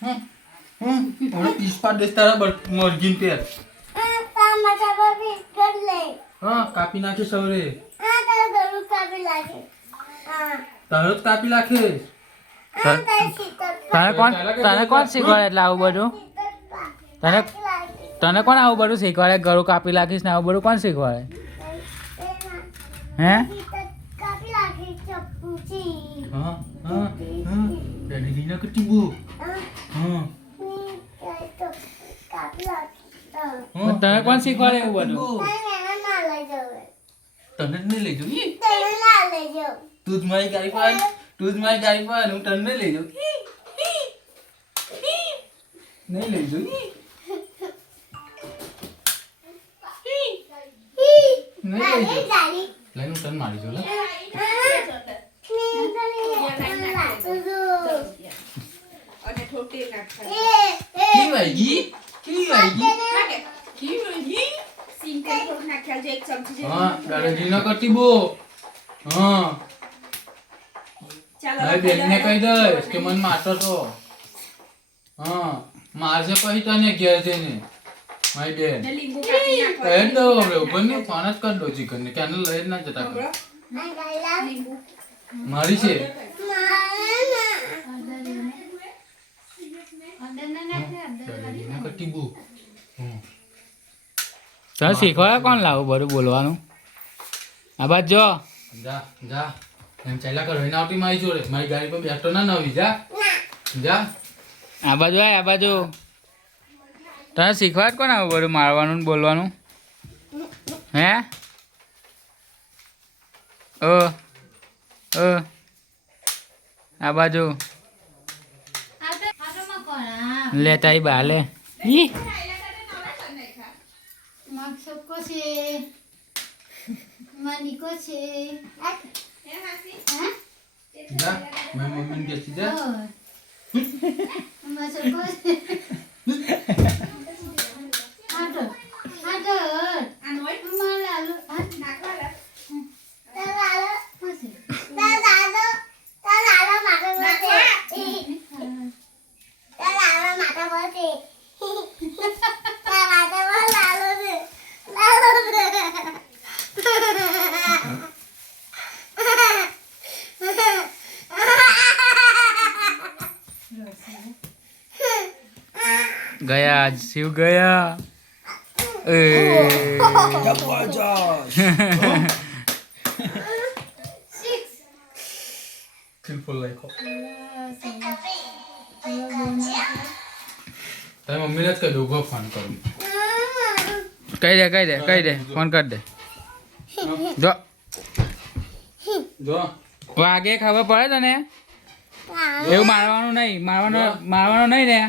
ઓને પિસ્પા દેસ તારા મરજીન પેર હા કાપી નાખે સવરે તારો જ કાપી નાખે તને કોણ શીખવાડે એટલે આવું બધું તને કોણ આવું બધું શીખવાડે ગળું કાપી નાખીશ ને આવું બધું કોણ શીખવાડે હે હા હા હા ડેડીના કટીબુ હા તને કોણ શીખવાડે એવું બધું તને જ નહીં લઈ જાઉં તું જ મારી ગાડી પર હું તને નહીં લઈ જાઉં નહીં લઈ જાઉં નહીં લઈ જાઉં લઈને હું તને મારી જાઉં કી વાગી હા દાદાજીનો કટીબુ હા મારી બેનને કહી દઈશ કે મને મારતો છો હા મારશે પછી તને ઘેર જઈને મારી બેન કહી જ દઉં હવે ઉપર ને ફોન જ કરી દો ચિકન ને ક્યાં લઈ જ ના જતા કર મારી છે દાદાજીના કટીબુ તને શીખવાડે કોણ લાવું બધું બોલવાનું આ બાદ જો જા જા એમ ચાલ્યા કરો એને આવતી મારી જોડે મારી ગાડી પર બેઠો ના નવી જા જા આ બાજુ આ બાજુ તને શીખવાડ કોણ આવું બધું મારવાનું ને બોલવાનું હે આ બાજુ લેતા ઈ બા લે ઈ જા મેં મમ્મીને કહેતી જા ગયા શિવ ગયા સિમ્પલ લાઈકો તારી મમ્મીને જ કહી દઉં ઉભો ફોન કરું કહી દે ફોન કરી દે જો જો વાગે ખબર પડે તને એવું મારવાનું નહીં મારવાનું નહીં ને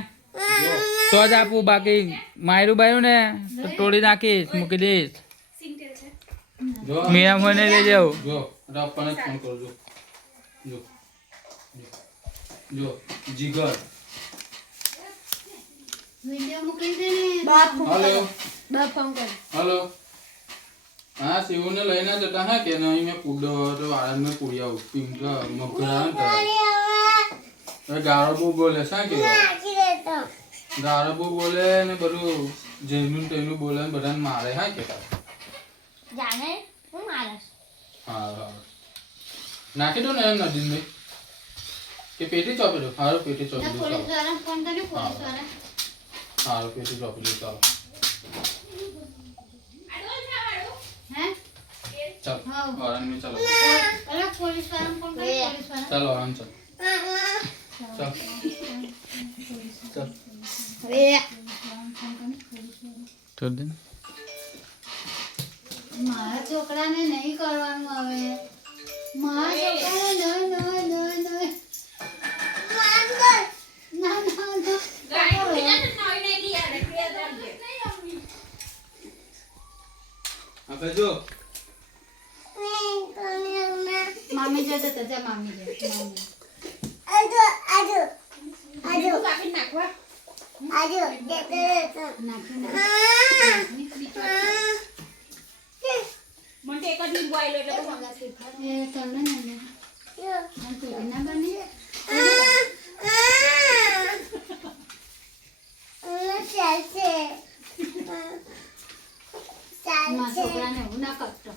તો જ આપું બાકી માર્યું બાયું ને તો તોડી નાખીશ મૂકી દઈશ જો મીરા મને લઈ જાઉં જો રાપાને ફોન કરું જો જો જો જીગર હલો હા શિવને લઈને જતા હા કે નહીં મેં પૂડો તો આનંદ મેં પૂરી આવું પિંક મગરા ગાળો બહુ બોલે શા કે ગાળો બહુ બોલે ને બધું જેનું તેનું બોલે ને બધાને મારે હા કે હા નાખી દો ને એમ નદીને કે પેટી ચોપી દો સારું પેટી ચોપી દો સારું પેટી ચોપી દો ચાલો ચાલો વાળાને મેં ચાલો ચાલો વાળાને ચાલો ચાલ ચાલ મારા છોકરાને નહીં કરવાનું હવે મારા છોકરાને આપણે જો મામી જતો તો જા મામી મને એક જ લીંબુ આવેલો એટલે મારા છોકરાને એવું ના કરતો